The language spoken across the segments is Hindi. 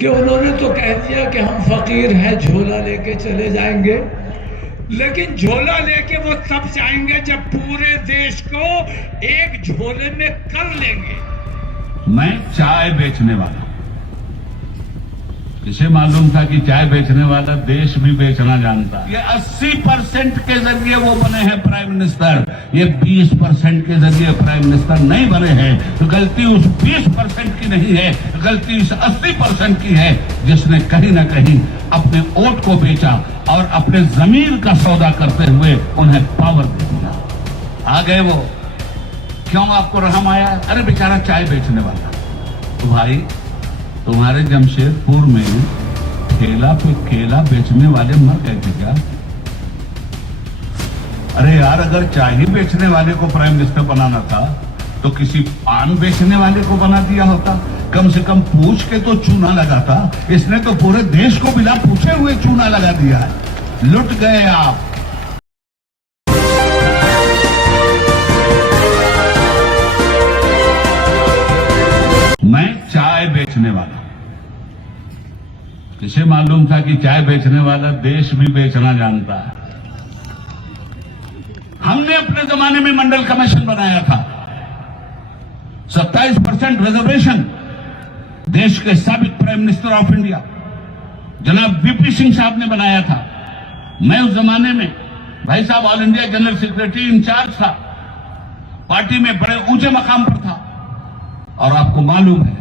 कि उन्होंने तो कह दिया कि हम फकीर हैं, झोला लेके चले जाएंगे। लेकिन झोला लेके वो तब जाएंगे जब पूरे देश को एक झोले में कर लेंगे। मैं चाय बेचने वाला, इसे मालूम था कि चाय बेचने वाला देश भी बेचना जानता है। ये 80% के जरिए वो बने हैं प्राइम मिनिस्टर, ये 20% के जरिए प्राइम मिनिस्टर नहीं बने हैं। तो गलती उस 20% की नहीं है, गलती इस 80% की है जिसने कहीं ना कहीं अपने वोट को बेचा और अपने जमीन का सौदा करते हुए उन्हें पावर दे दिया। आ गए वो, क्यों आपको रहम आया? अरे बेचारा चाय बेचने वाला। तो भाई तुम्हारे जमशेदपुर में ठेला पे केला बेचने वाले मर गए थे क्या? अरे यार, अगर चाय ही बेचने वाले को प्राइम मिनिस्टर बनाना था तो किसी पान बेचने वाले को बना दिया होता। कम से कम पूछ के तो चूना लगाता। इसने तो पूरे देश को बिना पूछे हुए चूना लगा दिया है। लुट गए आप। मैं चाय बेचने वाला, इसे मालूम था कि चाय बेचने वाला देश भी बेचना जानता है। हमने अपने जमाने में मंडल कमीशन बनाया था, 27% रिजर्वेशन देश के साबिक प्राइम मिनिस्टर ऑफ इंडिया जनाब वीपी सिंह साहब ने बनाया था। मैं उस जमाने में भाई साहब all India general secretary incharge था, पार्टी में बड़े ऊंचे मकाम पर था। और आपको मालूम है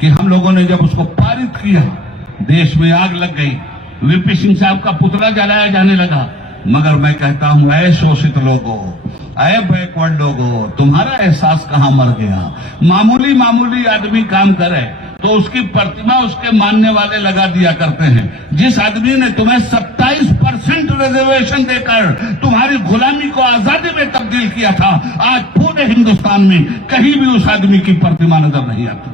कि हम लोगों ने जब उसको पारित किया, देश में आग लग गई, वीपी सिंह साहब का पुतला जलाया जाने लगा। मगर मैं कहता हूं, ऐ शोषित लोगों, ऐ बैकवर्ड लोगों, तुम्हारा एहसास कहां मर गया? मामूली मामूली आदमी काम करे तो उसकी प्रतिमा उसके मानने वाले लगा दिया करते हैं। जिस आदमी ने तुम्हें 27% रिजर्वेशन देकर तुम्हारी गुलामी को आजादी में तब्दील किया था, आज पूरे हिंदुस्तान में कहीं भी उस आदमी की प्रतिमा नजर नहीं आती।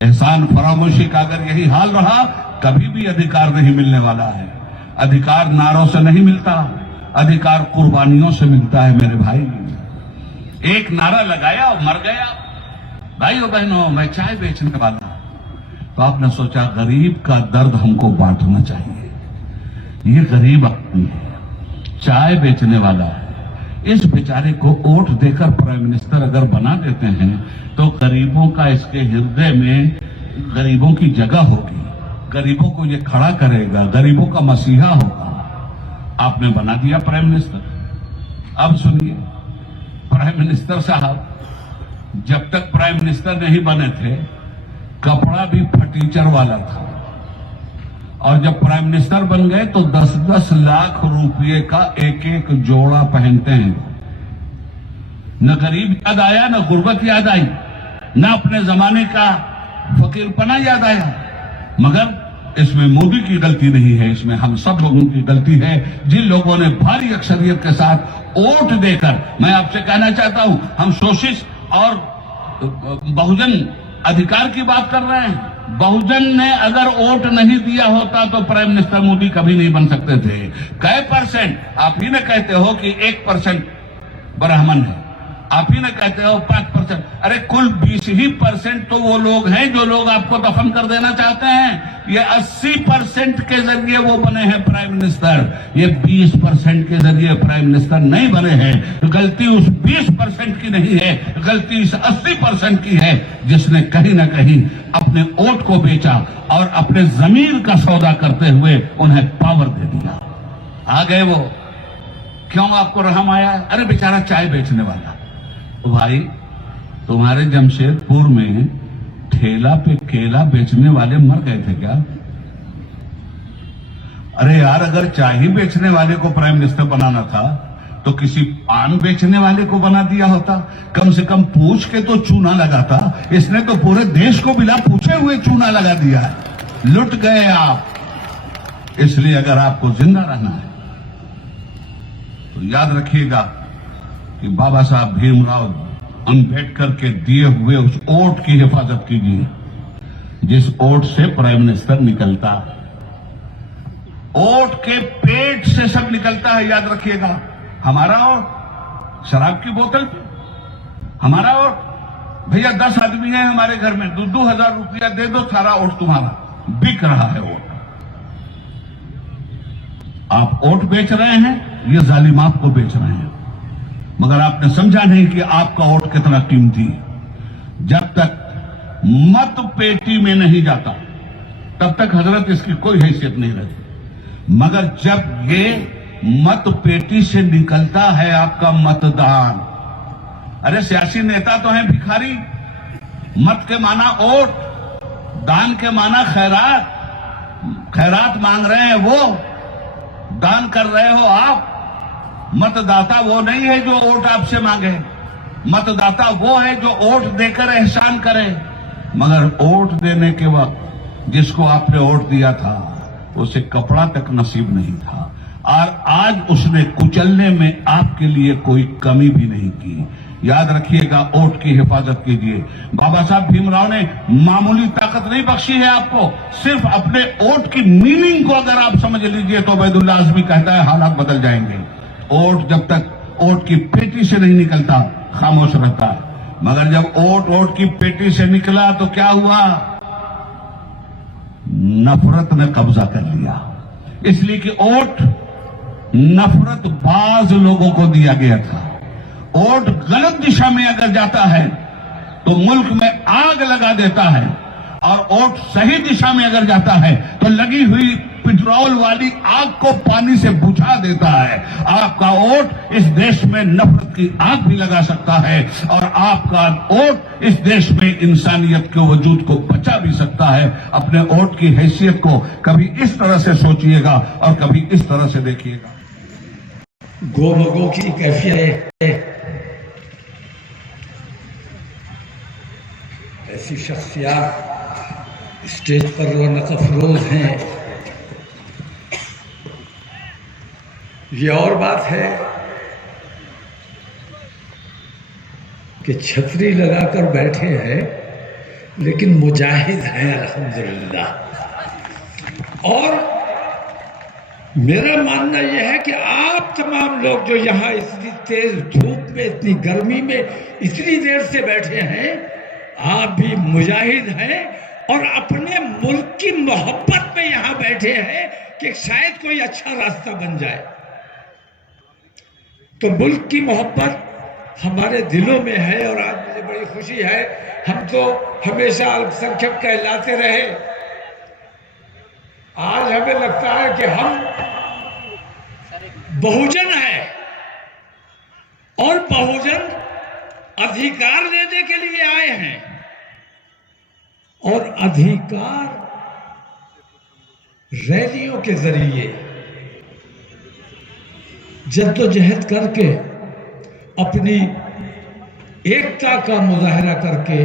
एहसान फरामोशी का अगर यही हाल रहा, कभी भी अधिकार नहीं मिलने वाला है। अधिकार नारों से नहीं मिलता, अधिकार कुर्बानियों से मिलता है मेरे भाई। एक नारा लगाया और मर गया। भाइयों बहनों, मैं चाय बेचने वाला, तो आपने सोचा गरीब का दर्द हमको बांटना चाहिए। ये गरीब आदमी है, चाय बेचने वाला है, इस बेचारे को वोट देकर प्राइम मिनिस्टर अगर बना देते हैं तो गरीबों का इसके हृदय में गरीबों की जगह होगी, गरीबों को ये खड़ा करेगा, गरीबों का मसीहा होगा। आपने बना दिया प्राइम मिनिस्टर। अब सुनिए, प्राइम मिनिस्टर साहब जब तक प्राइम मिनिस्टर नहीं बने थे, कपड़ा भी फटीचर वाला था, और जब प्राइम मिनिस्टर बन गए तो 10-10 लाख रुपए का एक एक जोड़ा पहनते हैं। न गरीब याद आया, न गुर्बत याद आई, न अपने जमाने का फकीरपना याद आया। मगर इसमें मोदी की गलती नहीं है, इसमें हम सब लोगों की गलती है, जिन लोगों ने भारी अक्सरियत के साथ वोट देकर। मैं आपसे कहना चाहता हूं, हम शोषित और बहुजन अधिकार की बात कर रहे हैं। बहुजन ने अगर वोट नहीं दिया होता तो प्राइम मिनिस्टर मोदी कभी नहीं बन सकते थे। कै परसेंट? आप ही ने कहते हो कि 1% ब्राह्मण है, आप ही ने कहते हो 5%। अरे कुल 20% तो वो लोग हैं जो लोग आपको दफन कर देना चाहते हैं। ये 80% के जरिए वो बने हैं प्राइम मिनिस्टर, ये 20% के जरिए प्राइम मिनिस्टर नहीं बने हैं। गलती उस 20% की नहीं है, गलती इस 80% की है जिसने कहीं ना कहीं अपने वोट को बेचा और अपने जमीन का सौदा करते हुए उन्हें पावर दे दिया। आ गए वो, क्यों आपको रहम आया? अरे बेचारा चाय बेचने वाला। तो भाई तुम्हारे जमशेदपुर में ठेला पे केला बेचने वाले मर गए थे क्या? अरे यार, अगर चाय ही बेचने वाले को प्राइम मिनिस्टर बनाना था तो किसी पान बेचने वाले को बना दिया होता। कम से कम पूछ के तो चूना लगाता। इसने तो पूरे देश को बिना पूछे हुए चूना लगा दिया है। लुट गए आप। इसलिए अगर आपको जिंदा रहना है तो याद रखिएगा कि बाबा साहब भीमराव अंबेडकर के दिए हुए उस वोट की हिफाजत कीजिए, जिस वोट से प्राइम मिनिस्टर निकलता है। वोट के पेट से सब निकलता है, याद रखिएगा। हमारा वोट शराब की बोतल पे, हमारा वोट भैया 10 आदमी है हमारे घर में, 2-2 हजार रुपया दे दो, सारा वोट तुम्हारा। बिक रहा है वोट। आप वोट बेच रहे हैं, ये जालिम आपको बेच रहे हैं, मगर आपने समझा नहीं कि आपका वोट कितना कीमती है। जब तक मत पेटी में नहीं जाता तब तक हजरत इसकी कोई हैसियत नहीं रहती, मगर जब ये मत पेटी से निकलता है आपका मतदान, अरे सियासी नेता तो हैं भिखारी, मत के माना वोट, दान के माना खैरात, खैरात मांग रहे हैं वो, दान कर रहे हो आप। मतदाता वो नहीं है जो वोट आपसे मांगे, मतदाता वो है जो वोट देकर एहसान करे, मगर वोट देने के वक्त जिसको आपने वोट दिया था उसे कपड़ा तक नसीब नहीं था, और आज उसने कुचलने में आपके लिए कोई कमी भी नहीं की। याद रखिएगा, वोट की हिफाजत कीजिए। बाबा साहब भीमराव ने मामूली ताकत नहीं बख्शी है आपको, सिर्फ अपने वोट की मीनिंग को अगर आप समझ लीजिए तो उबैदुल्लाह आज़मी कहता है हालात बदल जाएंगे। वोट जब तक वोट की पेटी से नहीं निकलता खामोश रहता है, मगर जब वोट की पेटी से निकला तो क्या हुआ, नफरत ने कब्जा कर लिया। इसलिए कि वोट नफरत बाज लोगों को दिया गया था। वोट गलत दिशा में अगर जाता है तो मुल्क में आग लगा देता है, और वोट सही दिशा में अगर जाता है तो लगी हुई पेट्रोल वाली आग को पानी से बुझा देता है। आपका वोट इस देश में नफरत की आग भी लगा सकता है, और आपका वोट इस देश में इंसानियत के वजूद को बचा भी सकता है। अपने वोट की हैसियत को कभी इस तरह से सोचिएगा और कभी इस तरह से देखिएगा। गोमगो की कैफियत है, ऐसी शख्सियत स्टेज पर रौनक अफरोज हैं। ये और बात है कि छतरी लगाकर बैठे हैं लेकिन मुजाहिद हैं अल्हम्दुलिल्लाह। और मेरा मानना यह है कि आप तमाम लोग जो यहाँ इतनी तेज धूप में, इतनी गर्मी में इतनी देर से बैठे हैं, आप भी मुजाहिद हैं और अपने मुल्क की मोहब्बत में यहाँ बैठे हैं कि शायद कोई अच्छा रास्ता बन जाए। तो मुल्क की मोहब्बत हमारे दिलों में है, और आज मुझे बड़ी खुशी है। हम तो हमेशा अल्पसंख्यक कहलाते रहे, आज हमें लगता है कि हम बहुजन हैं, और बहुजन अधिकार लेने के लिए आए हैं, और अधिकार रैलियों के जरिए जद्दोजहद करके, अपनी एकता का मुजाहरा करके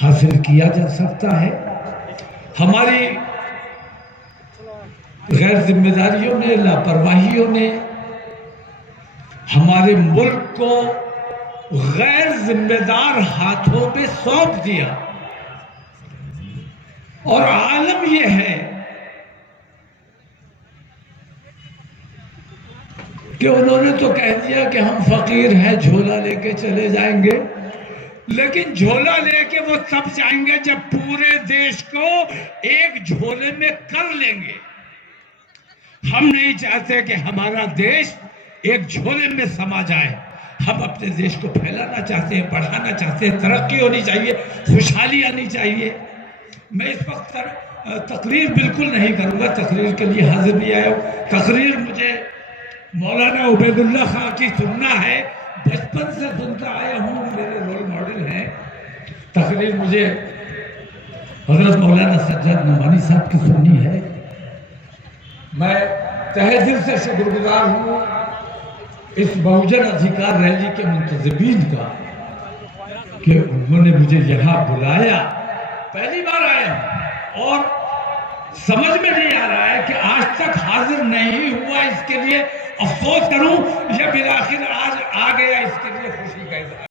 हासिल किया जा सकता है। हमारी गैर जिम्मेदारियों ने, लापरवाहियों ने हमारे मुल्क को गैर जिम्मेदार हाथों में सौंप दिया, और आलम यह है कि उन्होंने तो कह दिया कि हम फकीर हैं, झोला लेके चले जाएंगे। लेकिन झोला लेके वो तब जाएंगे जब पूरे देश को एक झोले में कर लेंगे। हम नहीं चाहते कि हमारा देश एक झोले में समा जाए। हम अपने देश को फैलाना चाहते हैं, बढ़ाना चाहते हैं, तरक्की होनी चाहिए, खुशहाली आनी चाहिए। मैं इस वक्त तकरीर बिल्कुल नहीं करूंगा, तकरीर के लिए हाजिर नहीं आया हूं। तकरीर मुझे मौलाना उबैदुल्लाह खां की सुनना है, बचपन से सुनता आया हूँ, मेरे रोल मॉडल हैं। तकरीर मुझे हजरत मौलाना सज्जाद नमानी साहब की सुननी है। मैं तहे दिल से शुक्रगुजार हूँ इस बहुजन अधिकार रैली के मुंतजिमीन का कि उन्होंने मुझे यहाँ बुलाया। पहली बार आया हूँ और समझ में नहीं आ रहा है कि आज तक हाजिर नहीं हुआ, इसके लिए अफसोस करूं या बिलाखिर आज आ गया, इसके लिए खुशी का इजहार।